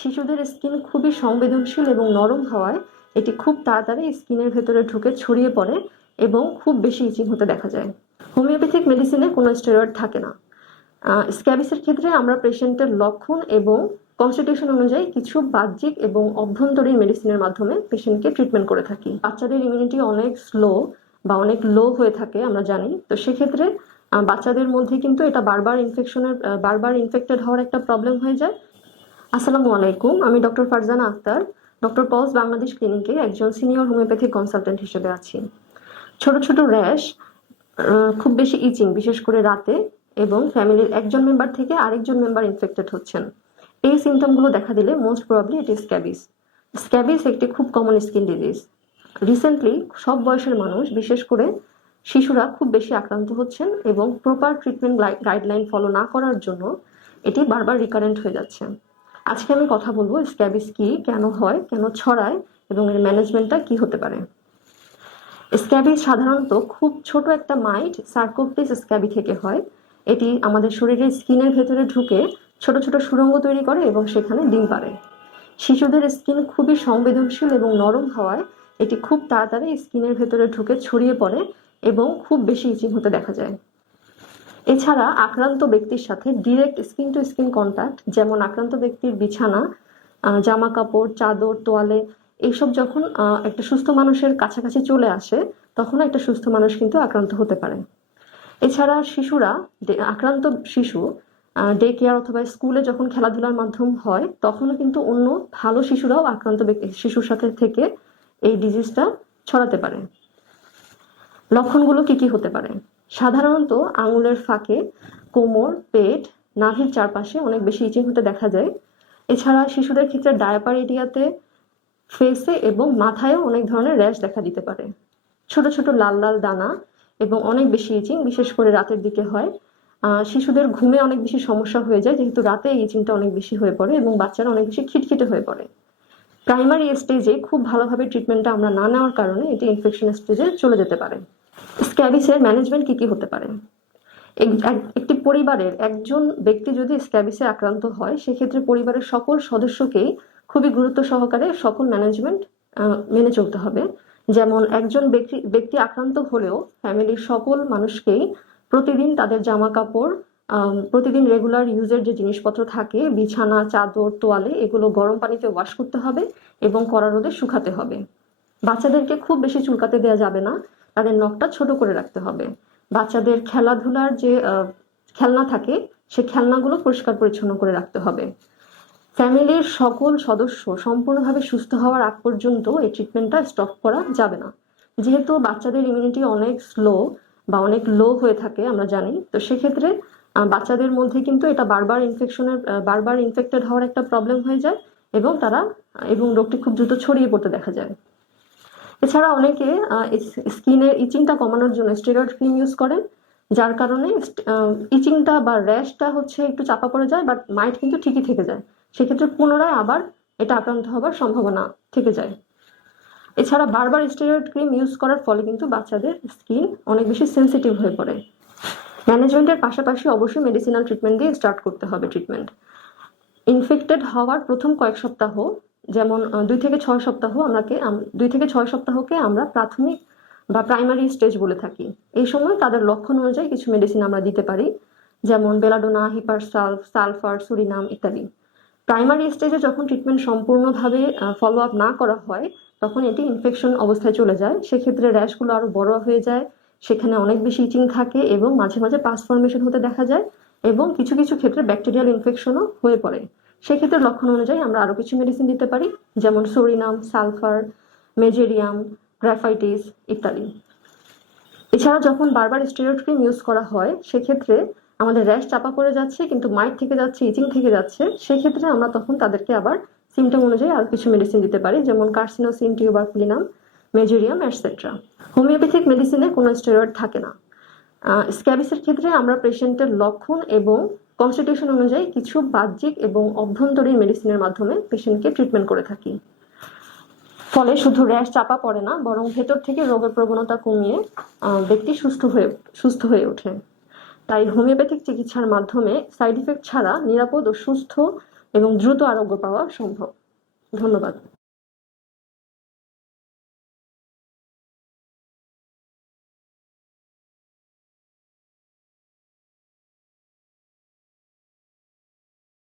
শিশুদের স্কিন খুবই সংবেদনশীল এবং নরম হওয়ায় এটি খুব তাড়াতাড়ি স্কিনের ভেতরে ঢুকে ছড়িয়ে পড়ে এবং খুব বেশি ইচিং হতে দেখা যায়। হোমিওপ্যাথিক মেডিসিনে কোনো স্টেরয়েড থাকে না। স্ক্যাবিসের ক্ষেত্রে আমরা পেশেন্টের লক্ষণ এবং কনস্টিটিউশন অনুযায়ী কিছু বাহ্যিক এবং অভ্যন্তরীণ মেডিসিনের মাধ্যমে পেশেন্টকে ট্রিটমেন্ট করে থাকি। বাচ্চাদের ইমিউনিটি অনেক স্লো বা অনেক লো হয়ে থাকে আমরা জানি, তো সেক্ষেত্রে বাচ্চাদের মধ্যে কিন্তু এটা বারবার ইনফেক্টেড হওয়ার একটা প্রবলেম হয়ে যায়। আসসালামু আলাইকুম, আমি ডক্টর ফারজানা আক্তার, ডক্টর পলস বাংলাদেশ ক্লিনিকে একজন সিনিয়র হোমিওপ্যাথিক কনসালটেন্ট হিসেবে আছি। ছোট ছোট র্যাশ, খুব বেশি ইচিং, বিশেষ করে রাতে, এবং ফ্যামিলির একজন মেম্বার থেকে আরেকজন মেম্বার ইনফেক্টেড হচ্ছেন, এই সিমটমগুলো দেখা দিলে মোস্ট প্রবাবলি এটি স্ক্যাবিস। স্ক্যাবিস একটি খুব কমন স্কিন ডিজিজ। রিসেন্টলি সব বয়সের মানুষ, বিশেষ করে শিশুরা খুব বেশি আক্রান্ত হচ্ছেন এবং প্রপার ট্রিটমেন্ট গাইডলাইন ফলো না করার জন্য এটি বারবার রিকারেন্ট হয়ে যাচ্ছে। আজকে আমি কথা বলবো স্ক্যাবিস কি, কেন হয়, কেন ছড়ায় এবং এর ম্যানেজমেন্টটা কি হতে পারে। স্ক্যাবিস সাধারণত খুব ছোট একটা মাইট, সার্কোপ্টিস স্ক্যাবি থেকে হয়। এটি আমাদের শরীরের স্কিনের ভেতরে ঢুকে ছোট ছোট সুড়ঙ্গ তৈরি করে এবং সেখানে ডিম পাড়ে। শিশুদের স্কিন খুবই সংবেদনশীল এবং নরম হওয়ায় এটি খুব তাড়াতাড়ি স্কিনের ভেতরে ঢুকে ছড়িয়ে পড়ে এবং খুব বেশি ইচিং হতে দেখা যায়। এছাড়া আক্রান্ত ব্যক্তির সাথে direct skin to skin contact, যেমন আক্রান্ত ব্যক্তির বিছানা, জামা কাপড়, চাদর, তোয়ালে, এইসব যখন একটা সুস্থ মানুষের কাছাকাছি চলে আসে, তখন একটা সুস্থ মানুষ কিন্তু আক্রান্ত হতে পারে। এছাড়া আক্রান্ত শিশু ডে কেয়ার অথবা স্কুলে যখন খেলাধুলার মাধ্যম হয়, তখনও কিন্তু অন্য ভালো শিশুরাও শিশুর সাথে থেকে এই ডিজিজটা ছড়াতে পারে। লক্ষণগুলো কি কি হতে পারে? সাধারণত আঙুলের ফাঁকে, কোমর, পেট, নাভির চারপাশে অনেক বেশি ইচিং হতে দেখা যায়। এছাড়া শিশুদের ক্ষেত্রে ডায়াপার এরিয়াতে, ফেসে এবং মাথায়ও অনেক ধরনের র্যাশ দেখা দিতে পারে। ছোট ছোট লাল লাল দানা এবং অনেক বেশি ইচিং, বিশেষ করে রাতের দিকে হয়। শিশুদের ঘুমে অনেক বেশি সমস্যা হয়ে যায়, যেহেতু রাতে এই ইচিংটা অনেক বেশি হয়ে পড়ে এবং বাচ্চারা অনেক বেশি খিটখিটে হয়ে পড়ে। প্রাইমারি স্টেজে খুব ভালোভাবে ট্রিটমেন্টটা আমরা না নেওয়ার কারণে এটি ইনফেকশন স্টেজে চলে যেতে পারে। স্ক্যাবিসের ম্যানেজমেন্ট কি কি হতে পারে? একটি পরিবারের একজন ব্যক্তি যদি স্ক্যাবিসে আক্রান্ত হয়, সেক্ষেত্রে পরিবারের সকল সদস্যকেই খুবই গুরুত্ব সহকারে সকল ম্যানেজমেন্ট মেনে চলতে হবে। যেমন একজন ব্যক্তি আক্রান্ত হলেও ফ্যামিলির সকল মানুষকেই প্রতিদিন তাদের জামা কাপড়, প্রতিদিন রেগুলার ইউজের যে জিনিসপত্র থাকে, বিছানা, চাদর, তোয়ালে, এগুলো গরম পানিতে ওয়াশ করতে হবে এবং কড়া রোদে শুকাতে হবে। বাচ্চাদেরকে খুব বেশি চুলকাতে দেওয়া যাবে না, তাদের নখটা ছোট করে রাখতে হবে। বাচ্চাদের খেলাধুলার যে খেলনা থাকে, সে খেলনাগুলো পরিষ্কার পরিচ্ছন্ন করে রাখতে হবে। ফ্যামিলির সকল সদস্য সম্পূর্ণভাবে সুস্থ হওয়ার আগ পর্যন্ত এই ট্রিটমেন্টটা স্টপ করা যাবে না। যেহেতু বাচ্চাদের ইমিউনিটি অনেক স্লো বা অনেক লো হয়ে থাকে আমরা জানি, তো সেক্ষেত্রে বাচ্চাদের মধ্যে কিন্তু এটা বারবার ইনফেক্টেড হওয়ার একটা প্রবলেম হয়ে যায় এবং রোগটি খুব দ্রুত ছড়িয়ে পড়তে দেখা যায়। এছাড়া অনেকে স্কিনের ইচিংটা কমানোর জন্য স্টেরয়েড ক্রিম ইউজ করেন, যার কারণে ইচিংটা বা র্যাশটা হচ্ছে একটু চাপা পড়ে যায়, বাট মাইট কিন্তু ঠিকই থেকে যায়। সেক্ষেত্রে পুনরায় আবার এটা আক্রান্ত হবার সম্ভাবনা থেকে যায়। এছাড়া বারবার স্টেরয়েড ক্রিম ইউজ করার ফলে কিন্তু বাচ্চাদের স্কিন অনেক বেশি সেন্সিটিভ হয়ে পড়ে। ম্যানেজমেন্টের পাশাপাশি অবশ্যই মেডিসিনাল ট্রিটমেন্ট দিয়ে স্টার্ট করতে হবে ট্রিটমেন্ট। ইনফেক্টেড হওয়ার প্রথম কয়েক সপ্তাহ, যেমন 2 থেকে 6 সপ্তাহকে আমরা প্রাথমিক বা প্রাইমারি স্টেজ বলে থাকি। এই সময় তাদের লক্ষণ অনুযায়ী কিছু মেডিসিন আমরা দিতে পারি, যেমন বেলাডোনা, হিপারসালফ, সালফার, সুরিনাম ইত্যাদি। প্রাইমারি স্টেজে যখন ট্রিটমেন্ট সম্পূর্ণভাবে ফলো আপ না করা হয়, তখন এটি ইনফেকশন অবস্থায় চলে যায়। সেক্ষেত্রে র্যাশগুলো আরো বড় হয়ে যায়, সেখানে অনেক বেশি ইচিং থাকে এবং মাঝে মাঝে পাস ফর্মেশন হতে দেখা যায় এবং কিছু কিছু ক্ষেত্রে ব্যাকটেরিয়াল ইনফেকশনও হয়ে পড়ে। সেক্ষেত্রে লক্ষণ অনুযায়ী আমরা আরো কিছু মেডিসিন দিতে পারি, যেমন সুরিনাম, সালফার, মেজেরিয়াম, গ্রাফাইটিস ইত্যাদি। এছাড়া যখন বারবার স্টেরয়েড ক্রিম ইউজ করা হয়, সেক্ষেত্রে আমাদের র্যাশ চাপা পড়ে যাচ্ছে কিন্তু মাইট থেকে যাচ্ছে, ইচিং থেকে যাচ্ছে, সেক্ষেত্রে আমরা তখন তাদেরকে আবার সিমটম অনুযায়ী আরো কিছু মেডিসিন দিতে পারি, যেমন carcinosin, tuberculinum, mezereum etcetera. Homeopathic মেডিসিনে কোনো স্টেরয়েড থাকে না। স্ক্যাবিসের ক্ষেত্রে আমরা পেশেন্টের লক্ষণ এবং কনস্টিটিউশন অনুযায়ী কিছু বাহ্যিক এবং অভ্যন্তরীণ মেডিসিনের মাধ্যমে পেশেন্টকে ট্রিটমেন্ট করে থাকি। ফলে শুধু র্যাশ চাপা পড়ে না, বরং ভেতর থেকে রোগের প্রবণতা কমিয়ে ব্যক্তি সুস্থ হয়ে ওঠে। তাই হোমিওপ্যাথিক চিকিৎসার মাধ্যমে সাইড ইফেক্ট ছাড়া নিরাপদ ও সুস্থ এবং দ্রুত আরোগ্য পাওয়া সম্ভব। ধন্যবাদ।